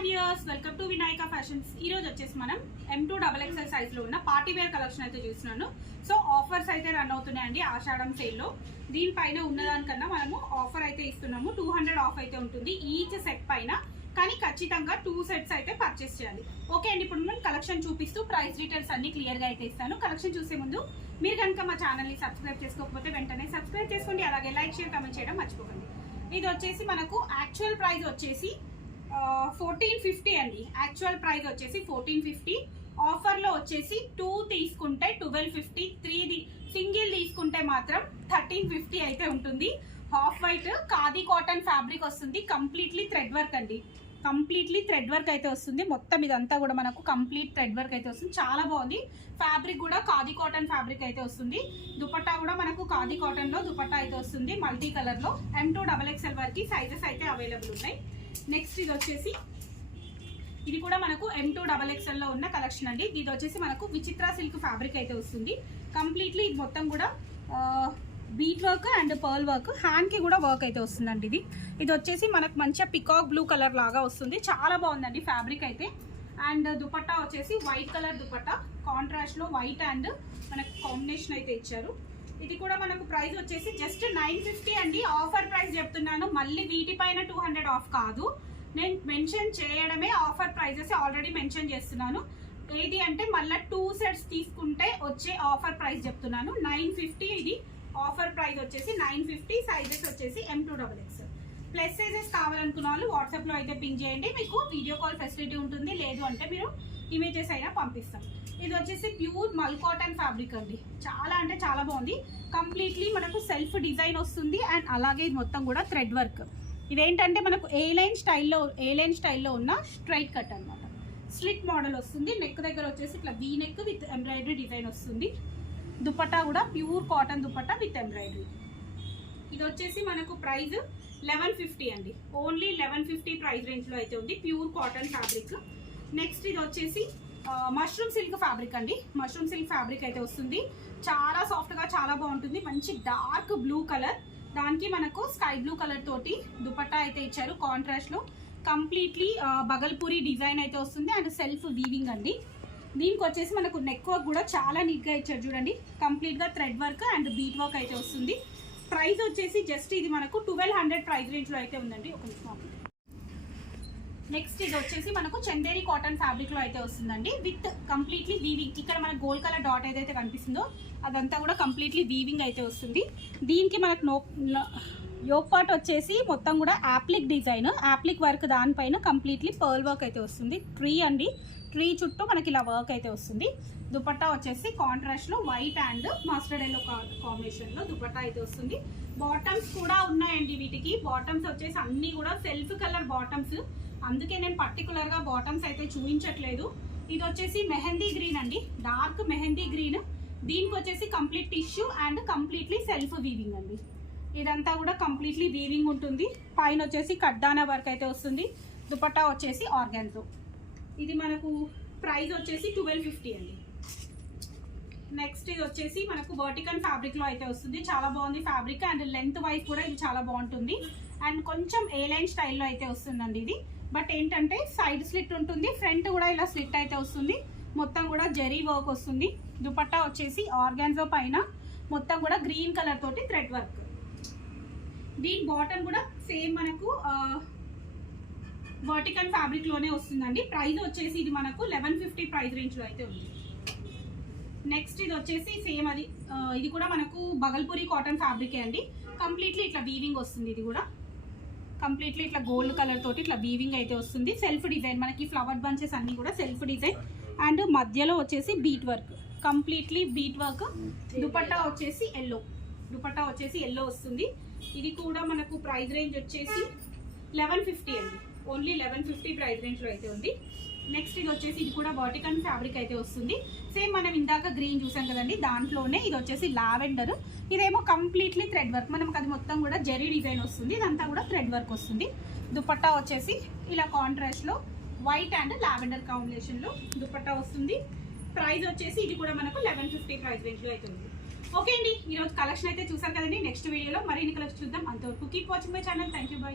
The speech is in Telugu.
Hi viewers, welcome to Vinayaka fashions. ఈ రోజు వచ్చేసి మనం M2 XXL సైజ్ లో ఉన్న పార్టీ వేర్ కలెక్షన్ అయితే చూస్తున్నాను. సో ఆఫర్స్ అయితే రన్ అవుతున్నాయండి ఆషాఢం సేల్ లో. దీనిపైన ఉన్నదానికన్నా మనము ఆఫర్ అయితే ఇస్తున్నాము. 200 ఆఫ్ అయితే ఉంటుంది ఈచ్ సెట్ పైన, కానీ ఖచ్చితంగా 2 సెట్స్ అయితే పర్చేస్ చేయాలి. ఓకే అండి, ఇప్పుడు మనం కలెక్షన్ చూపిస్తూ ప్రైస్ డీటెయిల్స్ అన్ని క్లియర్ గా అయితే ఇస్తాను. కలెక్షన్ చూసే ముందు మీరు కనుక మా ఛానల్ ని సబ్స్క్రైబ్ చేసుకోకపోతే వెంటనే సబ్స్క్రైబ్ చేసుకోండి, అలాగే లైక్ షేర్ కమెంట్ చేయడం మర్చిపోకండి. ఇది వచ్చేసి మనకు యాక్చువల్ ప్రైస్ వచ్చేసి 1450 అండి. యాక్చువల్ ప్రైస్ వచ్చేసి 1450. ఆఫర్ లో వచ్చేసి 2 తీసుకుంటే 1250, 3 సింగిల్ తీసుకుంటే మాత్రం 1350 అయితే ఉంటుంది. Half white khadi cotton fabric వస్తుంది. కంప్లీట్లీ థ్రెడ్ వర్క్ అండి, కంప్లీట్లీ థ్రెడ్ వర్క్ అయితే వస్తుంది. మొత్తం ఇదంతా కూడా మనకు కంప్లీట్ థ్రెడ్ వర్క్ అయితే వస్తుంది. చాలా బాగుంది. ఫ్యాబ్రిక్ కూడా ఖాదీ కాటన్ ఫ్యాబ్రిక్ అయితే వస్తుంది. దుపట్టా కూడా మనకు ఖాదీ కాటన్ లో దుపట్టా అయితే వస్తుంది మల్టీ కలర్ లో. M2 XXL వరకు సైజెస్ అయితే అవైలబుల్ ఉన్నాయి. నెక్స్ట్ ఇది వచ్చేసి ఇది కూడా మనకు M2 XXL లో ఉన్న కలెక్షన్ అండి. ఇది వచ్చేసి మనకు విచిత్ర సిల్క్ ఫ్యాబ్రిక్ అయితే వస్తుంది. కంప్లీట్లీ ఇది మొత్తం కూడా bead work and pearl work, hand కి కూడా వర్క్ అయితే వస్తుందండి. ఇది వచ్చేసి మనకు మంచిగా పికాక్ బ్లూ కలర్ లాగా వస్తుంది. చాలా బాగుందండి ఫ్యాబ్రిక్ అయితే. అండ్ దుపట్టా వచ్చేసి వైట్ కలర్ దుపట్టా, కాంట్రాస్ట్ లో వైట్ అండ్ మనకు కాంబినేషన్ అయితే ఇచ్చారు. ఇది కూడా మనకు ప్రైస్ వచ్చేసి జస్ట్ 950 అండి. ఆఫర్ ప్రైస్ చెప్తున్నాను, మళ్ళీ వీటిపైన 200 ఆఫ్ కాదు. నేను మెన్షన్ చేయడమే ఆఫర్ ప్రైజెస్ ఆల్రెడీ మెన్షన్ చేస్తున్నాను. ఏది అంటే మళ్ళీ 2 సెట్స్ తీసుకుంటే వచ్చే ఆఫర్ ప్రైస్ చెప్తున్నాను. 950 ఇది ఆఫర్ ప్రైస్ వచ్చేసి 950. సైజెస్ వచ్చేసి M2 XXL. ప్లస్ సైజెస్ కావాలనుకున్న వాళ్ళు వాట్సాప్ లో అయితే పింక్ చేయండి, మీకు వీడియో కాల్ ఫెసిలిటీ ఉంటుంది. లేదు అంటే మీరు ఇమేజెస్ అయినా పంపిస్తాం. ఇది వచ్చేసి ప్యూర్ మల్ కాటన్ ఫ్యాబ్రిక్ అండి. చాలా అంటే చాలా బాగుంది. కంప్లీట్లీ మనకు సెల్ఫ్ డిజైన్ వస్తుంది అండ్ అలాగే మొత్తం కూడా థ్రెడ్ వర్క్. ఇదేంటంటే మనకు ఏ లైన్ స్టైల్లో ఉన్న స్ట్రైట్ కట్ అనమాట. స్లిట్ మోడల్ వస్తుంది. నెక్ దగ్గర వచ్చేసి ఇట్లా V neck with embroidery design వస్తుంది. దుపట్టా కూడా pure cotton dupatta with embroidery. ఇది వచ్చేసి మనకు ప్రైస్ 1150 అండి. ఓన్లీ 1150 ప్రైస్ రేంజ్ లో అయితే ఉంది. Pure cotton fabric. నెక్స్ట్ ఇది వచ్చేసి మష్రూమ్ సిల్క్ ఫ్యాబ్రిక్ అండి. మష్రూమ్ సిల్క్ ఫ్యాబ్రిక్ అయితే వస్తుంది. చాలా సాఫ్ట్ గా చాలా బాగుంటుంది. మంచి డార్క్ బ్లూ కలర్, దానికి మనకు స్కై బ్లూ కలర్ తోటి దుపట్టా అయితే ఇచ్చారు కాంట్రాస్ట్ లో. కంప్లీట్లీ బగల్పూరి డిజైన్ అయితే వస్తుంది అండ్ సెల్ఫ్ వీవింగ్ అండి. దీనికి వచ్చేసి మనకు నెక్ వర్క్ కూడా చాలా నీట్ గా ఇచ్చారు చూడండి. కంప్లీట్ గా thread work and bead work అయితే వస్తుంది. ప్రైస్ వచ్చేసి జస్ట్ ఇది మనకు 1200 ప్రైస్ రేంజ్ లో అయితే ఉందండి. ఒక నిమిషం. నెక్స్ట్ ఇది వచ్చేసి మనకు చందేరి కాటన్ ఫ్యాబ్రిక్ లో అయితే వస్తుందండి విత్ కంప్లీట్లీ వీవింగ్. ఇక్కడ మనకు గోల్డ్ కలర్ డాట్ ఏదైతే కనిపిస్తుందో అదంతా కూడా కంప్లీట్లీ వీవింగ్ అయితే వస్తుంది. దీనికి మనకు యోక్ పార్ట్ వచ్చేసి మొత్తం కూడా యాప్లిక్ డిజైన్, యాప్లిక్ వర్క్, దానిపైన కంప్లీట్లీ పర్ల్ వర్క్ అయితే వస్తుంది. ట్రీ అండి, ట్రీ చుట్టూ మనకి ఇలా వర్క్ అయితే వస్తుంది. దుపట్టా వచ్చేసి కాంట్రాస్ట్ లో white and mustard yellow combination లో దుపట్టా అయితే వస్తుంది. బాటమ్స్ కూడా ఉన్నాయండి. వీటికి బాటమ్స్ వచ్చేసి అన్ని కూడా సెల్ఫ్ కలర్ బాటమ్స్, అందుకే నేను పర్టికులర్ గా బాటమ్స్ అయితే చూపించట్లేదు. ఇది వచ్చేసి మెహందీ గ్రీన్ అండి, డార్క్ మెహందీ గ్రీన్. దీనికి వచ్చేసి complete tissue and completely self weaving అండి. ఇదంతా కూడా కంప్లీట్లీ వీవింగ్ ఉంటుంది. పైన వచ్చేసి కడ్డానా వర్క్ అయితే వస్తుంది. దుపట్టా వచ్చేసి ఆర్గాన్జో. ఇది మనకు ప్రైస్ వచ్చేసి 1250 అండి. నెక్స్ట్ ఇది వచ్చేసి మనకు వర్టికల్ ఫ్యాబ్రిక్ లో అయితే వస్తుంది. చాలా బాగుంది ఫ్యాబ్రిక్ అండ్ లెంత్ వైజ్ కూడా ఇది చాలా బాగుంటుంది. అండ్ కొంచెం ఏ లైన్ స్టైల్లో అయితే వస్తుందండి ఇది. బట్ ఏంటంటే సైడ్ స్లిట్ ఉంటుంది, ఫ్రంట్ కూడా ఇలా స్లిట్ అయితే వస్తుంది. మొత్తం కూడా జరీ వర్క్ వస్తుంది. దుపట్టా వచ్చేసి ఆర్గాన్జో పైన మొత్తం కూడా గ్రీన్ కలర్ తోటి థ్రెడ్ వర్క్. దీని బాటమ్ కూడా సేమ్ మనకు వర్టికల్ ఫ్యాబ్రిక్ లోనే వస్తుందండి. ప్రైస్ వచ్చేసి ఇది మనకు 1150 ప్రైస్ రేంజ్ లో అయితే ఉంది. నెక్స్ట్ ఇది వచ్చేసి సేమ్ అది ఇది కూడా మనకు బగల్పూరి కాటన్ ఫ్యాబ్రిక్ అండి. కంప్లీట్లీ ఇట్లా వీవింగ్ వస్తుంది. ఇది కూడా కంప్లీట్లీ ఇట్లా గోల్డ్ కలర్ తోటి ఇట్లా వీవింగ్ అయితే వస్తుంది. సెల్ఫ్ డిజైన్, మనకి ఫ్లవర్ బంచెస్ అన్ని కూడా సెల్ఫ్ డిజైన్ అండ్ మధ్యలో వచ్చేసి bead work, completely bead work. Dupatta వచ్చేసి ఎల్లో వస్తుంది. ఇది కూడా మనకు ప్రైస్ రేంజ్ వచ్చేసి 1150 అండి. ఓన్లీ 1150 ప్రైస్ రేంజ్ లో అయితే ఉంది. నెక్స్ట్ ఇది వచ్చేసి ఇది కూడా వర్టికల్ ఫ్యాబ్రిక్ అయితే వస్తుంది. సేమ్ మనం ఇందాక గ్రీన్ చూసాం కదండి, దాంట్లోనే ఇది వచ్చేసి లావెండర్. ఇదేమో కంప్లీట్లీ థ్రెడ్ వర్క్, మనకు అది మొత్తం కూడా జెరీ డిజైన్ వస్తుంది. ఇదంతా కూడా థ్రెడ్ వర్క్ వస్తుంది. దుపట్టా వచ్చేసి ఇలా కాంట్రాస్ట్ లో వైట్ అండ్ లావెండర్ కాంబినేషన్ లో దుపట్టా వస్తుంది. ప్రైస్ వచ్చేసి ఇది కూడా మనకు 1150 ప్రైస్ రేంజ్ లో అయితే ఉంది. ఓకే అండి, ఈరోజు కలెక్షన్ అయితే చూసారు కదండి. నెక్స్ట్ వీడియోలో మరిన్ని కలెక్షన్ చూద్దాం. అంతవరకు keep watching my channel. Thank you, by.